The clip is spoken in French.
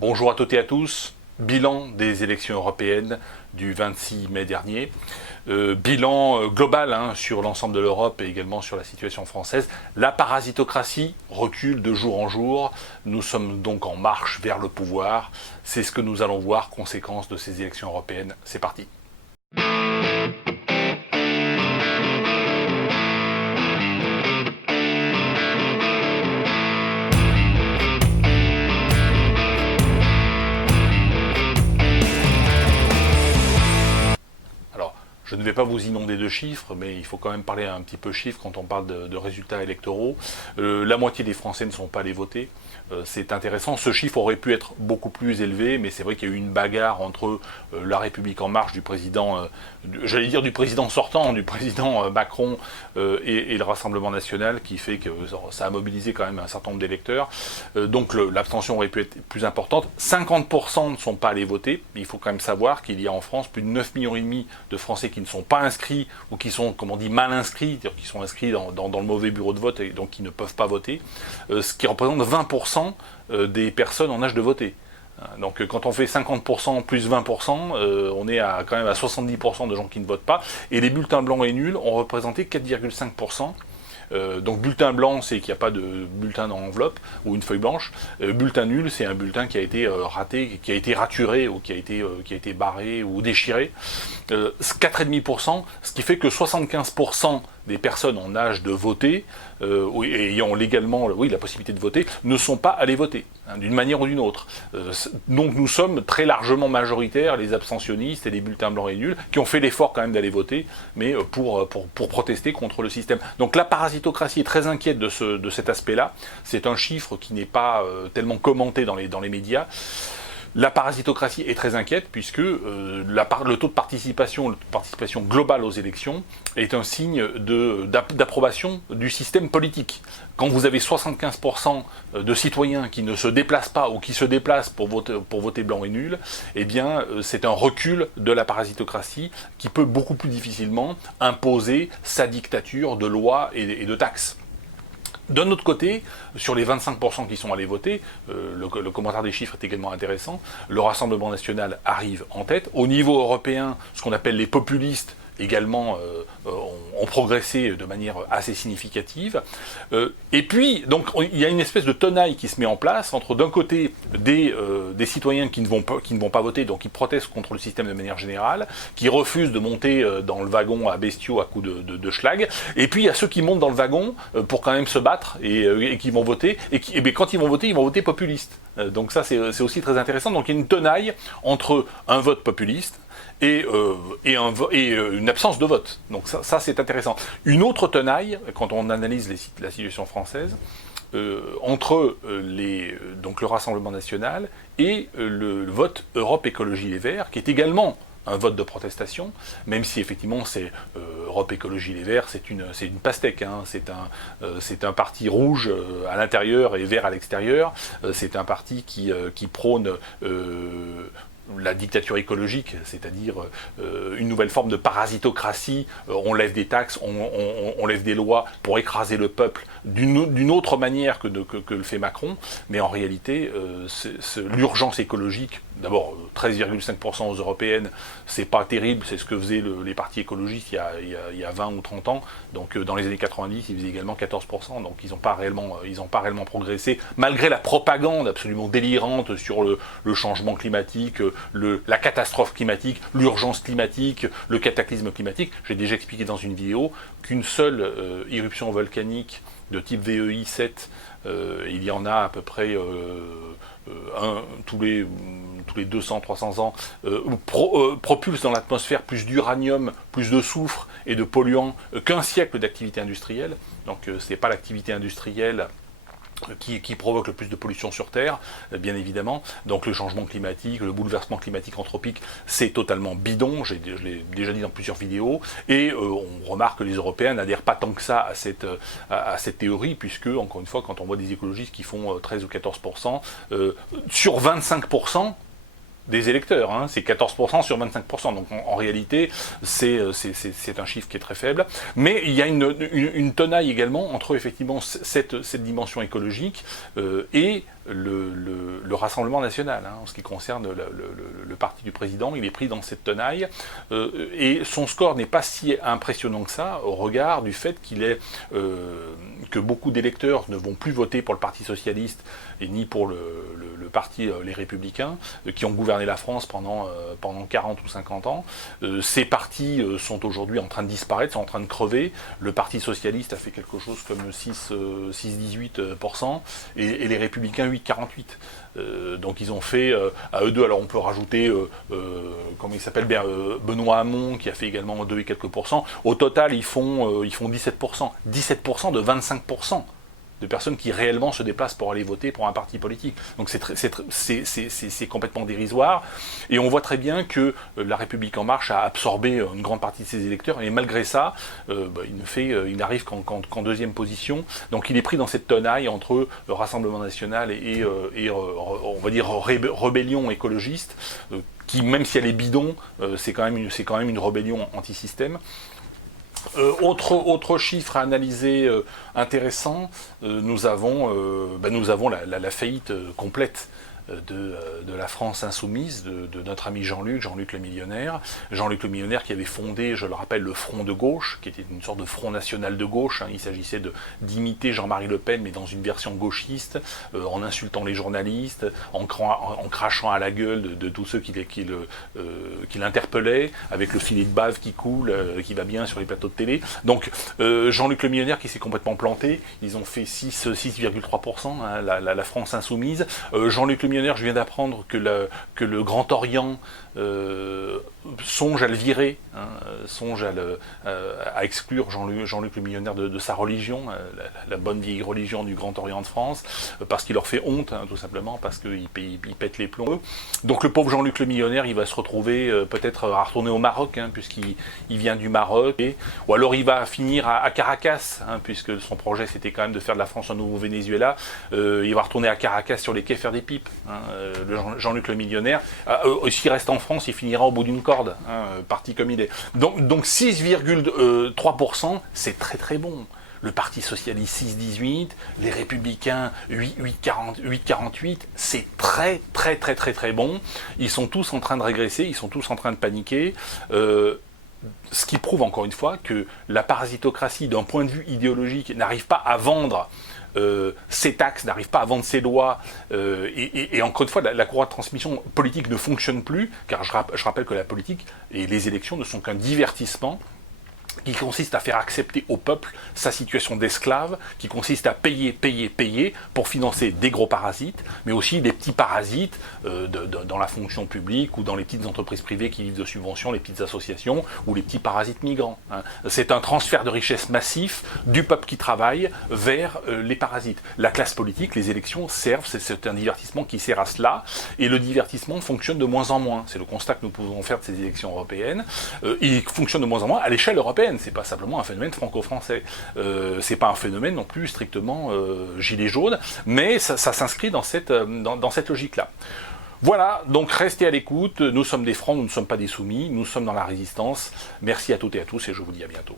Bonjour à toutes et à tous. Bilan des élections européennes du 26 mai dernier. Bilan global sur l'ensemble de l'Europe et également sur la situation française. La parasitocratie recule de jour en jour. Nous sommes donc en marche vers le pouvoir. C'est ce que nous allons voir, conséquence de ces élections européennes. C'est parti. Je ne vais pas vous inonder de chiffres, mais il faut quand même parler un petit peu chiffres quand on parle de résultats électoraux. La moitié des Français ne sont pas allés voter. C'est intéressant. Ce chiffre aurait pu être beaucoup plus élevé, mais c'est vrai qu'il y a eu une bagarre entre La République En Marche du président, j'allais dire du président sortant, du président Macron et le Rassemblement National, qui fait que ça a mobilisé quand même un certain nombre d'électeurs. Donc l'abstention aurait pu être plus importante. 50% ne sont pas allés voter. Il faut quand même savoir qu'il y a en France plus de 9,5 millions de Français qui ne sont pas inscrits ou qui sont, comme on dit, mal inscrits, c'est-à-dire qui sont inscrits dans le mauvais bureau de vote et donc qui ne peuvent pas voter, ce qui représente 20% des personnes en âge de voter. Donc quand on fait 50% plus 20%, on est quand même à 70% de gens qui ne votent pas. Et les bulletins blancs et nuls ont représenté 4,5%. Donc bulletin blanc, c'est qu'il n'y a pas de bulletin dans l'enveloppe ou une feuille blanche. Bulletin nul, c'est un bulletin qui a été raté, qui a été raturé ou qui a été barré ou déchiré. 4,5%, ce qui fait que 75% des personnes en âge de voter, ayant légalement la possibilité de voter, ne sont pas allées voter, d'une manière ou d'une autre. Donc nous sommes très largement majoritaires, les abstentionnistes et les bulletins blancs et nuls, qui ont fait l'effort quand même d'aller voter, mais pour protester contre le système. Donc la parasitocratie est très inquiète de cet aspect-là. C'est un chiffre qui n'est pas tellement commenté dans les médias. La parasitocratie est très inquiète puisque le taux de participation globale aux élections est un signe d'approbation du système politique. Quand vous avez 75% de citoyens qui ne se déplacent pas ou qui se déplacent pour voter blanc et nul, eh bien c'est un recul de la parasitocratie qui peut beaucoup plus difficilement imposer sa dictature de lois et de taxes. D'un autre côté, sur les 25% qui sont allés voter, le commentaire des chiffres est également intéressant, le Rassemblement National arrive en tête. Au niveau européen, ce qu'on appelle les populistes également ont progressé de manière assez significative. Et puis, donc, il y a une espèce de tenaille qui se met en place entre, d'un côté, des citoyens qui ne vont pas voter, donc qui protestent contre le système de manière générale, qui refusent de monter dans le wagon à bestiaux à coups de schlag, et puis il y a ceux qui montent dans le wagon pour quand même se battre et qui vont voter, et quand ils vont voter populiste. Donc ça, c'est aussi très intéressant. Donc il y a une tenaille entre un vote populiste et une absence de vote. Donc ça c'est intéressant. Une autre tenaille, quand on analyse la situation française, entre donc le Rassemblement National et le vote Europe Écologie Les Verts, qui est également un vote de protestation, même si effectivement c'est Europe Écologie Les Verts, c'est une pastèque, c'est un parti rouge à l'intérieur et vert à l'extérieur, c'est un parti qui prône la dictature écologique, c'est-à-dire une nouvelle forme de parasitocratie, on lève des taxes, on lève des lois pour écraser le peuple d'une autre manière que le fait Macron, mais en réalité, l'urgence écologique, d'abord 13,5% aux européennes, c'est pas terrible, c'est ce que faisaient les partis écologistes il y a 20 ou 30 ans, donc dans les années 90, ils faisaient également 14%, donc ils n'ont pas réellement progressé, malgré la propagande absolument délirante sur le changement climatique, la catastrophe climatique, l'urgence climatique, le cataclysme climatique. J'ai déjà expliqué dans une vidéo qu'une seule éruption volcanique de type VEI 7, il y en a à peu près tous les 200-300 ans, propulse dans l'atmosphère plus d'uranium, plus de soufre et de polluants qu'un siècle d'activité industrielle. Donc ce n'est pas l'activité industrielle qui provoque le plus de pollution sur Terre, bien évidemment. Donc le changement climatique, le bouleversement climatique anthropique, c'est totalement bidon, je l'ai déjà dit dans plusieurs vidéos, et on remarque que les Européens n'adhèrent pas tant que ça à cette théorie, puisque, encore une fois, quand on voit des écologistes qui font 13 ou 14%, sur 25%, des électeurs, hein, c'est 14% sur 25%, donc en réalité c'est un chiffre qui est très faible, mais il y a une tenaille également entre effectivement cette dimension écologique et le Rassemblement national, hein, en ce qui concerne le parti du président, il est pris dans cette tenaille, et son score n'est pas si impressionnant que ça, au regard du fait que beaucoup d'électeurs ne vont plus voter pour le Parti socialiste, et ni pour le parti Les Républicains, qui ont gouverné la France pendant 40 ou 50 ans. Ces partis sont aujourd'hui en train de disparaître, sont en train de crever. Le Parti socialiste a fait quelque chose comme 6,18%, et les Républicains 8,48%. Donc ils ont fait, à eux deux, alors on peut rajouter, comment il s'appelle, Benoît Hamon, qui a fait également 2 et quelques pourcents. Au total, ils font 17%. 17% de 25% de personnes qui réellement se déplacent pour aller voter pour un parti politique. Donc c'est complètement dérisoire. Et on voit très bien que La République En Marche a absorbé une grande partie de ses électeurs, et malgré ça, il n'arrive qu'en deuxième position. Donc il est pris dans cette tenaille entre le Rassemblement national et on va dire, rébellion écologiste, qui, même si elle est bidon, c'est quand même une rébellion anti-système. Autre chiffre à analyser intéressant, nous avons la faillite complète de la France insoumise, de notre ami Jean-Luc le millionnaire. Jean-Luc le millionnaire qui avait fondé, je le rappelle, le Front de gauche, qui était une sorte de front national de gauche. Il s'agissait d'imiter Jean-Marie Le Pen, mais dans une version gauchiste, en insultant les journalistes, en crachant à la gueule de tous ceux qui l'interpellaient, avec le filet de bave qui coule, qui va bien sur les plateaux de télé. Donc Jean-Luc le millionnaire qui s'est complètement planté, ils ont fait 6,3%, hein, la France insoumise. Jean-Luc le millionnaire, je viens d'apprendre que le Grand Orient songe à le virer, hein, songe à exclure Jean-Luc le millionnaire de sa religion, la bonne vieille religion du Grand Orient de France, parce qu'il leur fait honte, hein, tout simplement, parce qu'il pète les plombs. Donc le pauvre Jean-Luc le millionnaire, il va se retrouver peut-être à retourner au Maroc, hein, puisqu'il vient du Maroc, ou alors il va finir à Caracas, hein, puisque son projet c'était quand même de faire de la France un nouveau Venezuela. Il va retourner à Caracas sur les quais faire des pipes, hein, Jean-Luc le millionnaire. S'il reste en France, il finira au bout d'une corde, hein, parti comme il est. Donc 6,3%, c'est très très bon. Le Parti Socialiste 6,18, les Républicains 8,48, c'est très très très très très bon. Ils sont tous en train de régresser, ils sont tous en train de paniquer. Ce qui prouve encore une fois que la parasitocratie, d'un point de vue idéologique, n'arrive pas à vendre ses taxes, n'arrive pas à vendre ses lois, et encore une fois, la courroie de transmission politique ne fonctionne plus, car je rappelle que la politique et les élections ne sont qu'un divertissement qui consiste à faire accepter au peuple sa situation d'esclave, qui consiste à payer pour financer des gros parasites, mais aussi des petits parasites dans la fonction publique ou dans les petites entreprises privées qui vivent de subventions, les petites associations ou les petits parasites migrants. Hein. C'est un transfert de richesse massif du peuple qui travaille vers les parasites. La classe politique, les élections servent, c'est un divertissement qui sert à cela, et le divertissement fonctionne de moins en moins. C'est le constat que nous pouvons faire de ces élections européennes. Il fonctionne de moins en moins à l'échelle européenne. C'est pas simplement un phénomène franco-français. C'est pas un phénomène non plus strictement gilet jaune, mais ça s'inscrit dans cette logique-là. Voilà, donc restez à l'écoute. Nous sommes des francs, nous ne sommes pas des soumis, nous sommes dans la résistance. Merci à toutes et à tous et je vous dis à bientôt.